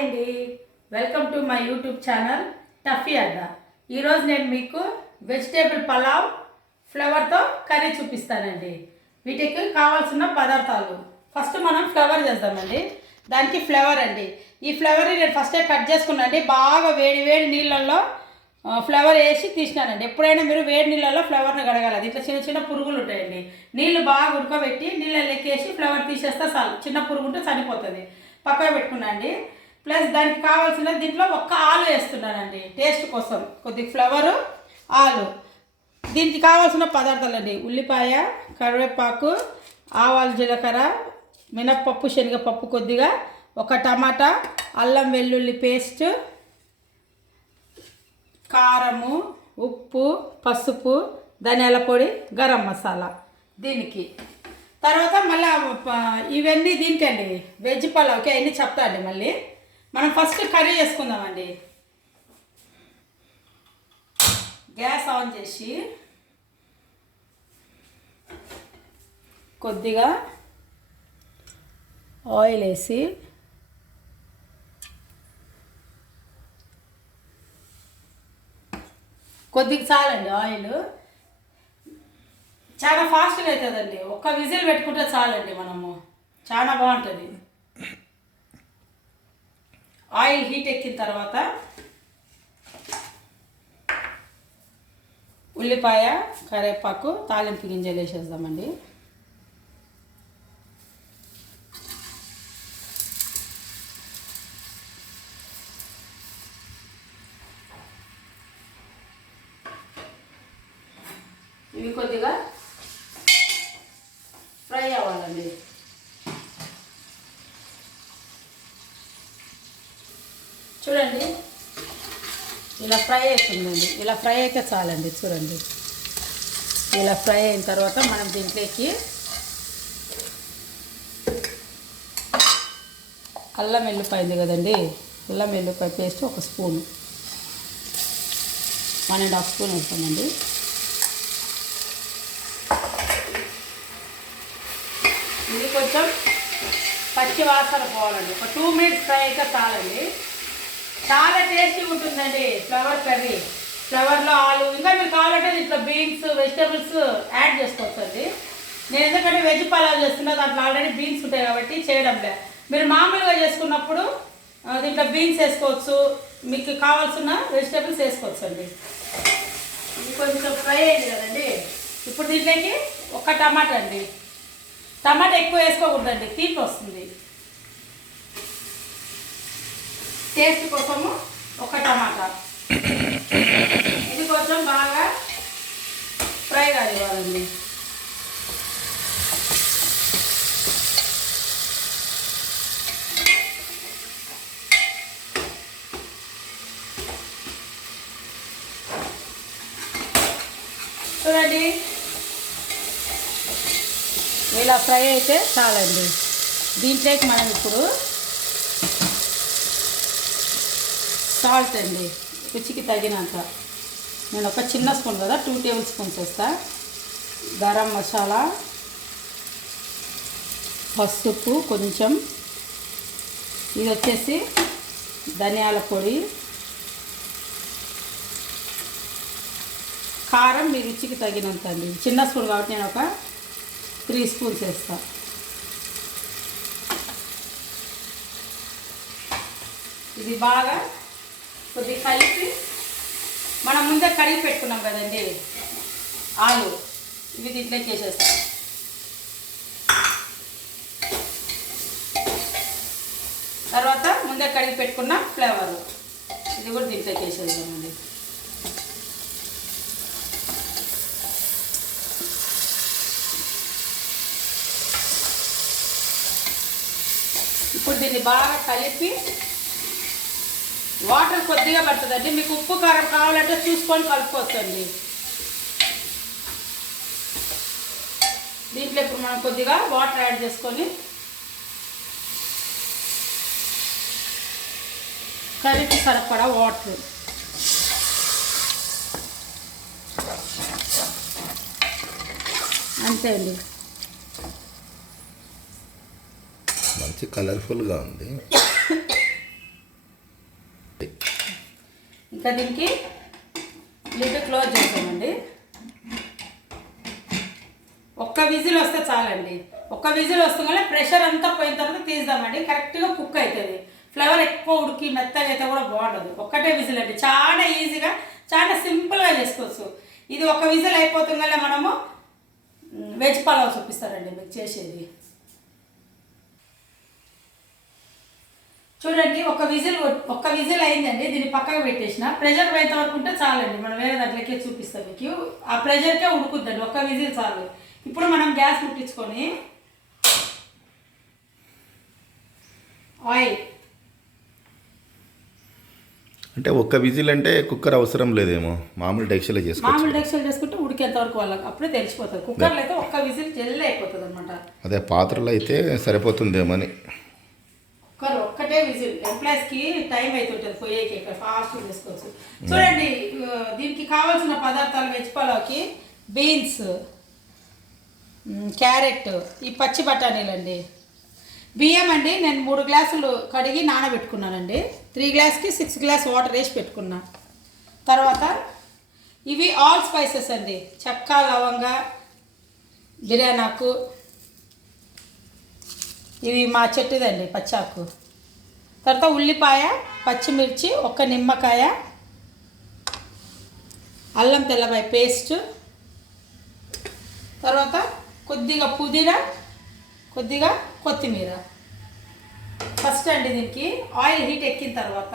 అండి, welcome to my YouTube channel టఫీ అడ్డా. ఈరోజు నేను మీకు వెజిటేబుల్ పలావ్ ఫ్లేవర్తో కర్రీ చూపిస్తానండి. వీటికి కావాల్సిన పదార్థాలు ఫస్ట్ మనం ఫ్లేవర్ చేద్దామండి. దానికి ఫ్లేవర్ అండి. ఈ ఫ్లేవర్ని నేను ఫస్టే కట్ చేసుకున్నానండి. బాగా వేడి వేడి నీళ్ళల్లో ఫ్లేవర్ వేసి తీసినానండి. ఎప్పుడైనా మీరు వేడి నీళ్ళల్లో ఫ్లేవర్ని కడగాలి. ఇట్లా చిన్న చిన్న పురుగులు ఉంటాయండి. నీళ్ళు బాగా ఉడకబెట్టి నీళ్ళలో ఎక్కేసి ఫ్లేవర్ తీసేస్తే చాలు. చిన్న పురుగు ఉంటే చనిపోతుంది. పక్కన పెట్టుకున్నాండి. ప్లస్ దానికి కావాల్సిన దీంట్లో ఒక్క ఆలు వేస్తున్నానండి టేస్ట్ కోసం. కొద్ది ఫ్లేవరు, ఆలు. దీనికి కావాల్సిన పదార్థాలండి: ఉల్లిపాయ, కరివేపాకు, ఆవాలు, జీలకర్ర, మినప్పప్పు, శనగపప్పు కొద్దిగా, ఒక టమాటా, అల్లం వెల్లుల్లి పేస్ట్, కారము, ఉప్పు, పసుపు, ధనియాల పొడి, గరం మసాలా. దీనికి తర్వాత మళ్ళీ ఇవన్నీ దీనికండి వెజ్ పలావ్కి అవన్నీ చెప్తా అండి. మళ్ళీ మనం ఫస్ట్ కర్రీ చేసుకుందామండి. గ్యాస్ ఆన్ చేసి కొద్దిగా ఆయిల్ వేసి కొద్దిగా చాలండి ఆయిల్. చాలా ఫాస్ట్గా అవుతుందండి. ఒక్క విజిల్ పెట్టుకుంటే చాలండి. మనము చాలా బాగుంటుంది. ఆయిల్ హీట్ ఎక్కిన తర్వాత ఉల్లిపాయ, కరివేపాకు, తాలింపు గింజలు వేసేద్దామండి. ఇవి కొద్దిగా ఫ్రై అవ్వాలండి. చూడండి, ఇలా ఫ్రై అవుతుందండి. ఇలా ఫ్రై అయితే చాలండి. చూడండి, ఇలా ఫ్రై అయిన తర్వాత మనం దీంట్లోకి అల్లం వెల్లిపాయ ఉంది కదండి, అల్లం వెల్లిపాయ పేస్ట్ ఒక స్పూను, 1.5 స్పూన్ వేస్తామండి. ఇది కొంచెం పచ్చి వాసన పోవాలండి. ఒక 2 మినిట్స్ ఫ్రై అయితే చాలండి. చాలా టేస్టీగా ఉంటుందండి ఫ్లవర్ కర్రీ. ఫ్లవర్లో ఆలు, ఇంకా మీరు కావాలంటే దీంట్లో బీన్స్, వెజిటేబుల్స్ యాడ్ చేసుకోవచ్చండి. నేను ఎందుకంటే వెజ్ పలావ్ చేస్తున్నా, దాంట్లో ఆల్రెడీ బీన్స్ ఉంటాయి కాబట్టి చేయడం లే. మీరు మామూలుగా చేసుకున్నప్పుడు దీంట్లో బీన్స్ వేసుకోవచ్చు, మీకు కావాల్సిన వెజిటేబుల్స్ వేసుకోవచ్చు అండి. ఇది కొంచెం ఫ్రై అయింది కదండి. ఇప్పుడు దీంట్లోకి ఒక టమాటా అండి. టమాటా ఎక్కువ వేసుకోకూడదండి, తీపి వస్తుంది. టేస్ట్ కోసము ఒక టమాటా. ఇది కొంచెం బాగా ఫ్రై కానివ్వాలండి. చూడండి, ఇలా ఫ్రై అయితే చాలండి. దీంట్లోకి మనం ఇప్పుడు సాల్ట్ అండి, రుచికి తగినంత. నేను ఒక చిన్న స్పూన్ కదా, 2 టేబుల్ స్పూన్స్ వేస్తా. గరం మసాలా, పసుపు కొంచెం, ఇది వచ్చేసి ధనియాల పొడి, కారం మీ రుచికి తగినంత అండి. చిన్న స్పూన్ కాబట్టి నేను ఒక 3 స్పూన్స్ వేస్తా. ఇది బాగా కొద్దిగా కలిపి మనం ముందే కడిగి పెట్టుకున్నాం కదండి ఆలు, ఇవి దీంట్లోకి వేసేస్తాం. తర్వాత ముందే కడిగి పెట్టుకున్న ఫ్లేవర్ ఇది కూడా దీంట్లోకి వేసేద్దామండి. ఇప్పుడు దీన్ని బాగా కలిపి వాటర్ కొద్దిగా పడుతుందండి. మీకు ఉప్పు కారం కావాలంటే చూసుకొని కలుపుకోవచ్చండి. దీంట్లో ఇప్పుడు మనం కొద్దిగా వాటర్ యాడ్ చేసుకొని కర్రీకి సరిపడా వాటర్, అంతే అండి. మంచి కలర్ఫుల్గా ఉంది. ఇంకా దీనికి లిడ్ క్లోజ్ చేసామండి. ఒక్క విజిల్ వస్తే చాలండి. ఒక్క విజిల్ వస్తుందనే ప్రెషర్ అంతా పోయిన తర్వాత తీద్దామండి. కరెక్ట్గా కుక్ అవుతుంది. ఫ్లేవర్ ఎక్కువ ఉడికి మెత్తగా అయితే కూడా బాగుండదు. ఒక్కటే విజిల్ అండి. చాలా ఈజీగా చాలా సింపుల్గా చేసుకోవచ్చు. ఇది ఒక విజిల్ అయిపోతుందనే మనము వెజ్ పలావ్ చూపిస్తారండి మీకు చేసేది. చూడండి, ఒక్క విజిల్ అయిందండి. దీన్ని పక్కకు పెట్టేసిన. ప్రెషర్ పోయేంత వరకు ఉంటే చాలండి. మనం వేరే దాంట్లోకే చూపిస్తాం మీకు. ఆ ప్రెషర్కే ఉడుకుద్దండి. ఒక్క విజిల్ చాలు. ఇప్పుడు మనం గ్యాస్ ముట్టించుకొని ఆయిల్, అంటే ఒక్క విజిల్ అంటే కుక్కర్ అవసరం లేదేమో, మామూలు డెక్షలో చేసుకుంటే ఉడికేంత వరకు వాళ్ళకి అప్పుడే తెలిసిపోతుంది. కుక్కర్లో అయితే ఒక్క విజిల్ జల్లి అయిపోతుంది అనమాట. అదే పాత్రలో అయితే సరిపోతుందేమో అని. కుక్కర్ ఒక్కటే విజిల్. ఎంప్లాయీస్కి టైం అవుతుంటుంది పోయేకి, ఫాస్ట్ చేసుకోవచ్చు. చూడండి, దీనికి కావాల్సిన పదార్థాలు వెజ్ పలావ్కి బీన్స్, క్యారెట్, ఈ పచ్చి బఠానీలు అండి. బియ్యం అండి నేను 3 గ్లాసులు కడిగి నానబెట్టుకున్నానండి. 3 గ్లాస్కి 6 గ్లాస్ వాటర్ వేసి పెట్టుకున్నా. తర్వాత ఇవి ఆల్ స్పైసెస్ అండి. చెక్క, లవంగ, బిర్యానాకు, ఇవి మా చెట్టుదండి పచ్చాకు. తర్వాత ఉల్లిపాయ, పచ్చిమిర్చి, 1 నిమ్మకాయ, అల్లం తెల్లబాయ పేస్ట్, తర్వాత కొద్దిగా పుదీనా, కొద్దిగా కొత్తిమీర. ఫస్ట్ అండి దీనికి ఆయిల్ హీట్ ఎక్కిన తర్వాత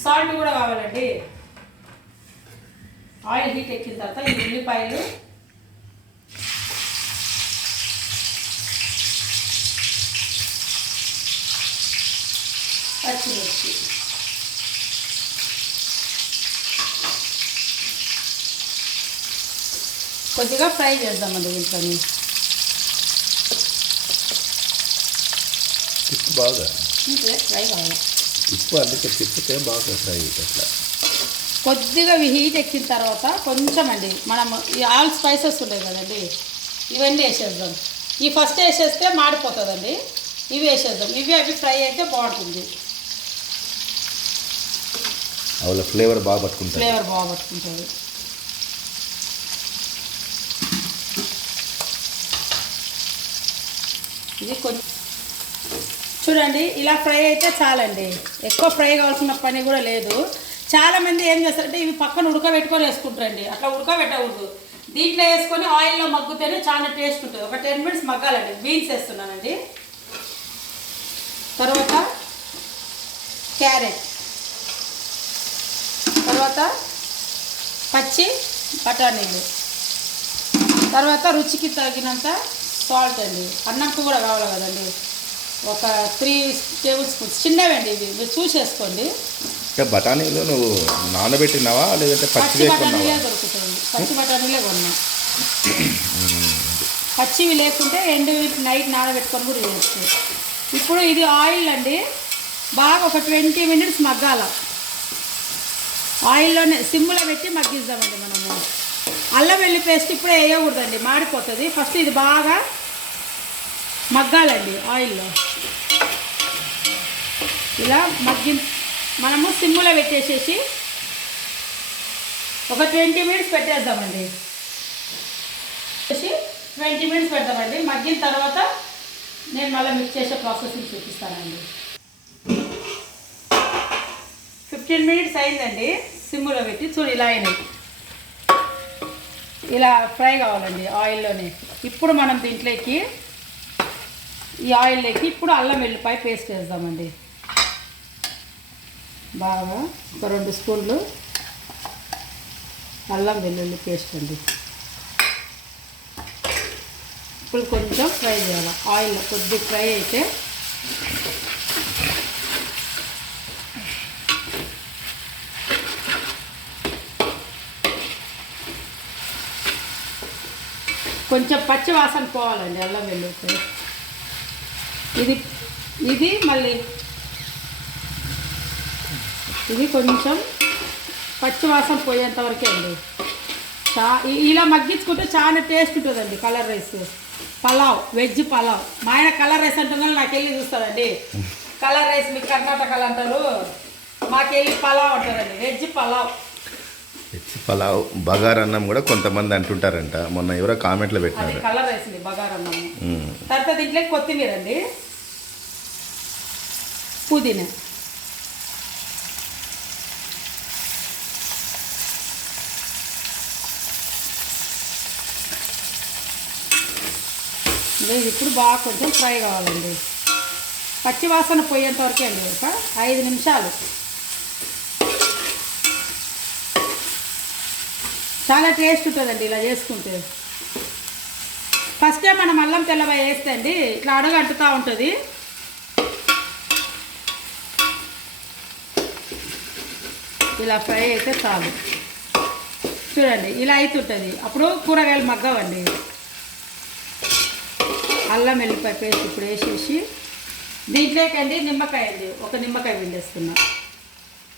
సాల్ట్ కూడా కావాలండి. ఆయిల్ హీట్ ఎక్కిన తర్వాత ఈ ఉల్లిపాయలు, పచ్చిమిర్చి, కొద్దిగా ఫ్రై చేద్దామండి. దీంట్లో బాగా ఫ్రై కావాలి. తిప్పితే బాగా ఫ్రై అట్లా. కొద్దిగా హీట్ ఎక్కిన తర్వాత కొంచెం అండి మనం ఈ ఆల్ స్పైసెస్ ఉన్నాయి కదండి, ఇవన్నీ వేసేద్దాం. ఈ ఫస్ట్ వేసేస్తే మాడిపోతుందండి. ఇవి వేసేద్దాం. అవి ఫ్రై అయితే బాగుంటుంది. ఫ్లేవర్ బాగా పట్టుకుంటుంది. ఇది కొంచెం చూడండి, ఇలా ఫ్రై అయితే చాలండి. ఎక్కువ ఫ్రై కావాల్సిన పని కూడా లేదు. చాలామంది ఏం చేస్తారంటే ఇవి పక్కన ఉడకబెట్టుకొని వేసుకుంటారండి. అట్లా ఉడకబెట్టకూడదు. దీంట్లో వేసుకొని ఆయిల్లో మగ్గుతేనే చాలా టేస్ట్ ఉంటుంది. ఒక 10 మినిట్స్ మగ్గాలండి. బీన్స్ వేస్తున్నానండి. తర్వాత క్యారెట్, తర్వాత పచ్చి బఠానీలు, తర్వాత రుచికి తగినంత సాల్ట్ అండి. అన్నంకు కూడా కావాలి కదండి. ఒక 3 టేబుల్ స్పూన్స్ చిన్నవండి. ఇవి మీరు చూసేసుకోండి. బఠానీలు నువ్వు నానబెట్టినావా లేదంటే పచ్చి బఠానీలే దొరుకుతుంది. పచ్చి బఠానీలే కొన్నా. పచ్చివి లేకుంటే ఎండు నైట్ నానబెట్టుకొని కూడా చేయొచ్చు. ఇప్పుడు ఇది ఆయిల్ అండి. బాగా ఒక 20 మినిట్స్ మగ్గాల. ఆయిల్లోనే సిమ్లో పెట్టి మగ్గిద్దామండి మనము. అల్లం వెల్లి పేస్ట్ ఇప్పుడే వేయకూడదండి, మాడిపోతుంది. ఫస్ట్ ఇది బాగా మగ్గాలండి ఆయిల్లో. ఇలా మనము సిమ్లో పెట్టేసేసి ఒక 20 మినిట్స్ పెట్టేద్దామండి. 20 మినిట్స్ పెడతామండి. మగ్గిన తర్వాత నేను మళ్ళీ మిక్స్ చేసే ప్రాసెసింగ్ చూపిస్తానండి. 15 మినిట్స్ అయిందండి. సిమ్లో పెట్టి చూడు ఇలా అయినాయి. ఇలా ఫ్రై కావాలండి ఆయిల్లోనే. ఇప్పుడు మనం దీంట్లోకి ఈ ఆయిల్లోకి ఇప్పుడు అల్లం వెల్లిపాయ పేస్ట్ వేద్దామండి. బాగా ఒక 2 స్పూన్లు అల్లం వెల్లుల్లి పేస్ట్ అండి. ఇప్పుడు కొంచెం ఫ్రై చేయాలి ఆయిల్లో. కొద్దిగా ఫ్రై అయితే కొంచెం పచ్చి వాసన పోవాలండి అల్లం వెల్లుల్లి. ఇది మళ్ళీ ఇది కొంచెం పచ్చి వాసన పోయేంత వరకే అండి. ఇలా మగ్గించుకుంటే చాలా టేస్ట్ ఉంటుందండి. Colour rice pulao, veg pulao. మా ఆయన కలర్ రైస్ అంటున్నా నాకు వెళ్ళి చూస్తారండి. కలర్ రైస్ మీకు కర్ణాటకలో అంటారు, మాకెళ్ళి పలావ్ అంటారండి, వెజ్ పలావ్. వెజ్ పలావ్ బగార్ అన్నం కూడా కొంతమంది అంటుంటారంట, మొన్న ఎవరో కామెంట్లో అది పెట్టినారు. కలర్ రైస్ అండి, బగార్ అన్నము. తర్వాత దీంట్లో కొత్తిమీర అండి, పుదీనా, ఇది ఇప్పుడు బాగా కొంచెం ఫ్రై కావాలండి, పచ్చి వాసన పోయేంత వరకే అండి, ఒక 5 నిమిషాలు. చాలా టేస్ట్ ఉంటుందండి ఇలా చేసుకుంటే. ఫస్ట్ టైం మనం అల్లం తెల్లవాయ వేస్తే అండి ఇట్లా అడుగు అంటుతూ ఉంటుంది. ఇలా ఫ్రై అయితే చాలు. చూడండి ఇలా అవుతుంటుంది, అప్పుడు కూరగాయలు మగ్గవండి. అల్లం వెల్లిపాయ పేస్ట్ ఇప్పుడు వేసేసి దీంట్లోకండి నిమ్మకాయ అండి, ఒక నిమ్మకాయ పిండేస్తున్నా.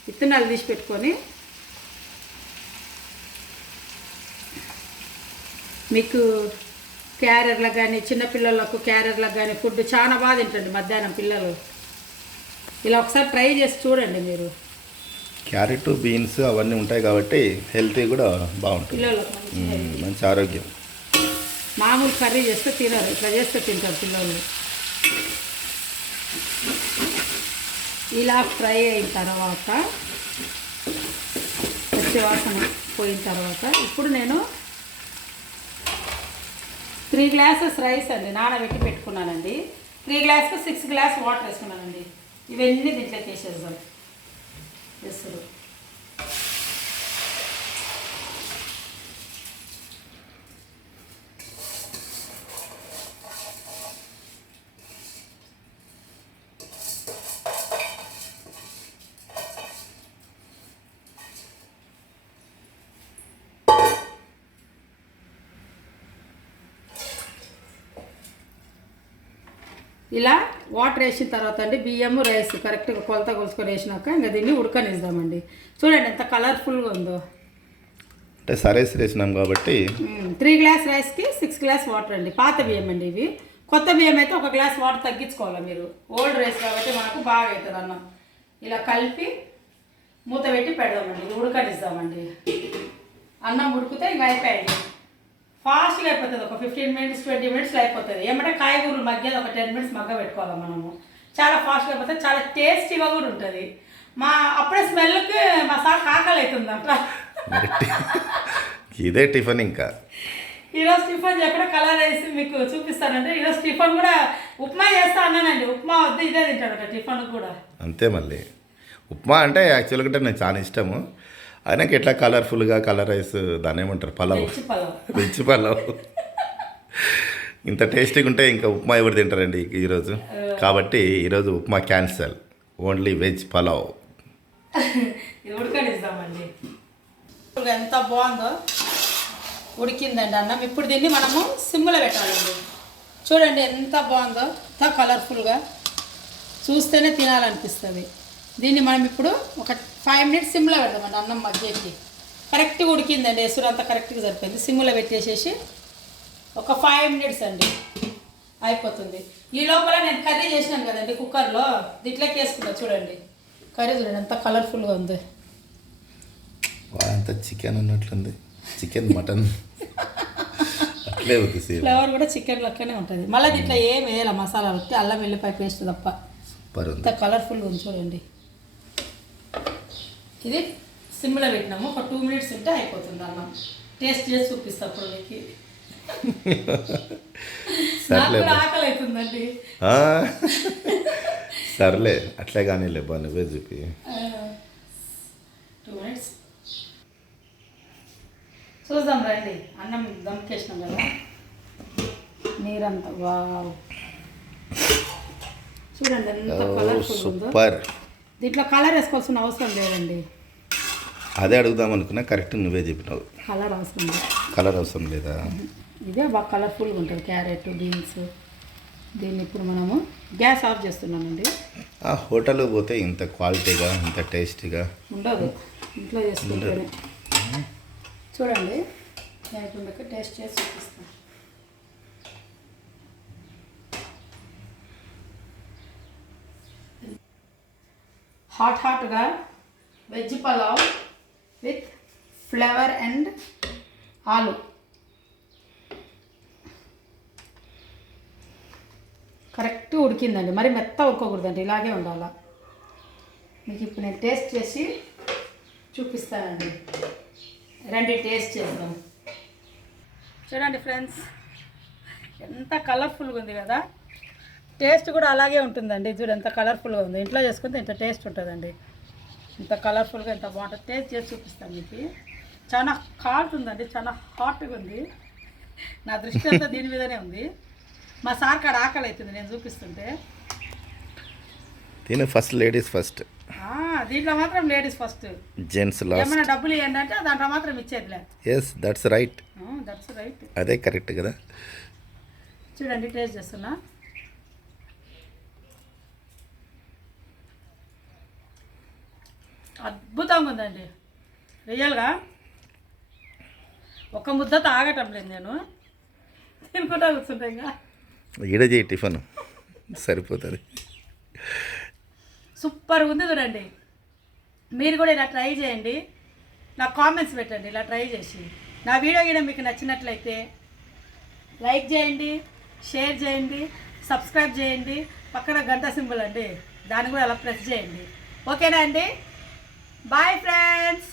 విత్తనాలు తీసి పెట్టుకొని, మీకు క్యారెట్లకు కానీ చిన్నపిల్లలకు క్యారెట్లకు కానీ ఫుడ్ చాలా బాగా తింటండి మధ్యాహ్నం పిల్లలు. ఇలా ఒకసారి ట్రై చేసి చూడండి మీరు. క్యారెట్ బీన్స్ అవన్నీ ఉంటాయి కాబట్టి హెల్తీ కూడా బాగుంటుంది, పిల్లలకు మంచి ఆరోగ్యం. మామూలు కర్రీ చేస్తే తినరు, ఇట్లా చేస్తే తింటారు పిల్లలు. ఇలా ఫ్రై అయిన తర్వాత పచ్చి వాసన పోయిన తర్వాత ఇప్పుడు నేను 3 గ్లాసెస్ రైస్ అండి నానబెట్టి పెట్టుకున్నానండి. 3 గ్లాస్కి 6 గ్లాస్ వాటర్ వేసుకున్నానండి. ఇవన్నీ దీంట్లోకి వేసేద్దాం. వేస్తారు ఇలా వాటర్ వేసిన తర్వాత అండి బియ్యము రైస్ కరెక్ట్గా కొలత కొలుసుకొని వేసినాక ఇంకా దీన్ని ఉడకనిద్దామండి. చూడండి ఎంత కలర్ఫుల్గా ఉందో. అంటే సరైస్ వేసినాం కాబట్టి 3 గ్లాస్ రైస్కి 6 గ్లాస్ వాటర్ అండి. పాత బియ్యం అండి ఇవి. కొత్త బియ్యం అయితే 1 గ్లాస్ వాటర్ తగ్గించుకోవాలి మీరు. ఓల్డ్ రైస్ కాబట్టి మనకు బాగా అవుతుంది అన్నం. ఇలా కలిపి మూత పెట్టి పెడదామండి, ఇది ఉడకనిద్దామండి. అన్నం ఉడికితే ఇంకా అయిపోయాయండి. ఫాస్ట్గా అయిపోతుంది, ఒక 15 మినిట్స్ 20 మినిట్స్లో అయిపోతుంది. ఏమంటే కాయగూరలు మగ్గేది ఒక 10 మినిట్స్ మగ్గ పెట్టుకోవాలి మనము. చాలా ఫాస్ట్గా అయిపోతుంది, చాలా టేస్టీగా కూడా ఉంటుంది. అప్పుడే స్మెల్కి మా సార్ కాకలు అవుతుందంట. ఇదే టిఫిన్. ఇంకా ఈరోజు టిఫిన్ ఎక్కడ కలర్ వేసి మీకు చూపిస్తానంటే, ఈరోజు టిఫిన్ కూడా ఉప్మా చేస్తా అన్నానండి. ఉప్మా వద్దు ఇదే తింటాడట టిఫిన్ కూడా. అంతే. మళ్ళీ ఉప్మా అంటే యాక్చువల్గా నాకు చాలా ఇష్టము. ఆయనకి ఎట్లా కలర్ఫుల్గా కలర్ రైస్ దాన్ని ఏమంటారు, పలావ్, వెజ్ పలావ్. ఇంత టేస్టీగా ఉంటే ఇంకా ఉప్మా ఎవరు తింటారండి ఈరోజు. కాబట్టి ఈరోజు upma cancel, only veg pulao. ఇది ఉడకనిద్దామండి. ఎంత బాగుందో, ఉడికిందండి అన్నం. ఇప్పుడు దీన్ని మనము సిమ్లో పెట్టాలండి. చూడండి ఎంత బాగుందో, ఎంత కలర్ఫుల్గా, చూస్తేనే తినాలనిపిస్తుంది. దీన్ని మనం ఇప్పుడు ఒక 5 మినిట్స్ సిమ్లో పెడదామండి. అన్నం మగ్గేకి కరెక్ట్గా ఉడికిందండి, ఎసురు అంతా కరెక్ట్గా సరిపోయింది. సిమ్లో పెట్టేసేసి ఒక 5 మినిట్స్ అండి అయిపోతుంది. ఈ లోపల నేను కర్రీ చేసినాను కదండి కుక్కర్లో, దీంట్లోకి వేసుకుంటా. చూడండి కర్రీ చూడండి ఎంత కలర్ఫుల్గా ఉంది. అంత చికెన్ ఉన్నట్లుంది, చికెన్ మటన్ అట్లే ఉంది. ఫ్లేవర్ కూడా చికెన్ లెక్కనే ఉంటుంది. మళ్ళీ దీంట్లో ఏం వేయాలి మసాలా పెట్టి, అల్లం వెల్లిపాయ పేస్ట్ తప్ప. ఎంత కలర్ఫుల్గా ఉంది చూడండి. ఇది సిమ్లో పెట్టినాము, ఒక 2 మినిట్స్ ఉంటే అయిపోతుంది అన్నం. టేస్ట్ చేసి చూపిస్తా అప్పుడు మీకు. ఆకలి అవుతుందండి. సర్లే అట్లే కానీ లేబా, నువ్వే చూపి. 2 మినిట్స్ చూద్దాం రండి. అన్నం దమ్కేసినాం కదా, నీరంతా వావ్ చూడండి ఎంత కలర్ఫుల్ ఉందో. దీంట్లో కలర్ వేసుకోవాల్సిన అవసరం లేదండి. అదే అడుగుదాం అనుకున్నా, కరెక్ట్ నువ్వే చెప్పినావు. కలర్ అవసరం లేదు. కలర్ అవసరం లేదా? ఇదే బాగా కలర్ఫుల్గా ఉంటుంది క్యారెట్ బీన్స్. దీన్ని ఇప్పుడు మనము గ్యాస్ ఆఫ్ చేస్తున్నామండి. ఆ హోటల్కి పోతే ఇంత క్వాలిటీగా ఇంత టేస్టీగా ఉండదు, ఇంట్లో చేసుకుంటేనే. చూడండి నేను టేస్ట్ చేసి చూపిస్తాను. హాట్గా veg pulao with flavour and ఆలు. కరెక్ట్ ఉడికిందండి, మరి మెత్త ఉడకకూడదండి, ఇలాగే ఉండాలా. మీకు ఇప్పుడు నేను టేస్ట్ చేసి చూపిస్తానండి. రండి టేస్ట్ చేద్దాం. చూడండి ఫ్రెండ్స్, ఎంత కలర్ఫుల్గా ఉంది కదా. టేస్ట్ కూడా అలాగే ఉంటుందండి. చూడు ఎంత కలర్ఫుల్గా ఉంది. ఇంట్లో చేసుకుంటే ఇంత టేస్ట్ ఉంటుందండి. ఇంత కలర్ఫుల్గా ఎంత బాగుంటుంది. టేస్ట్ చేసి చూపిస్తాను మీకు. చాలా హాట్ ఉందండి, చాలా హాట్గా ఉంది. నా దృష్టి అంతా దీని మీదనే ఉంది. మా సార్ కాడ ఆకలి అవుతుంది నేను చూపిస్తుంటే. దీని ఫస్ట్ లేడీస్ ఫస్ట్, దీంట్లో మాత్రం లేడీస్ ఫస్ట్, జెంట్స్ లాస్ట్. ఏమైనా డబ్బులు ఇవ్వండి అంటే దాంట్లో మాత్రం ఇచ్చేదిలే. Yes, that's right. That's right, అదే కరెక్ట్ కదా. చూడండి టేస్ట్ చేస్తున్నా. అద్భుతంగా ఉందండి రియల్గా. ఒక ముద్దతో ఆగటం లేదు, నేను తినుకుంటా కూర్చుంటా. ఇంకా ఈడ చేయి టిఫిన్ సరిపోతుంది. సూపర్ ఉంది చూడండి. మీరు కూడా ఇలా ట్రై చేయండి, నాకు కామెంట్స్ పెట్టండి ఇలా ట్రై చేసి. నా వీడియో కూడా మీకు నచ్చినట్లయితే లైక్ చేయండి, షేర్ చేయండి, సబ్స్క్రైబ్ చేయండి. పక్కన గంట సింబల్ అండి, దాన్ని కూడా అలా ప్రెస్ చేయండి. ఓకేనా అండి? Bye friends.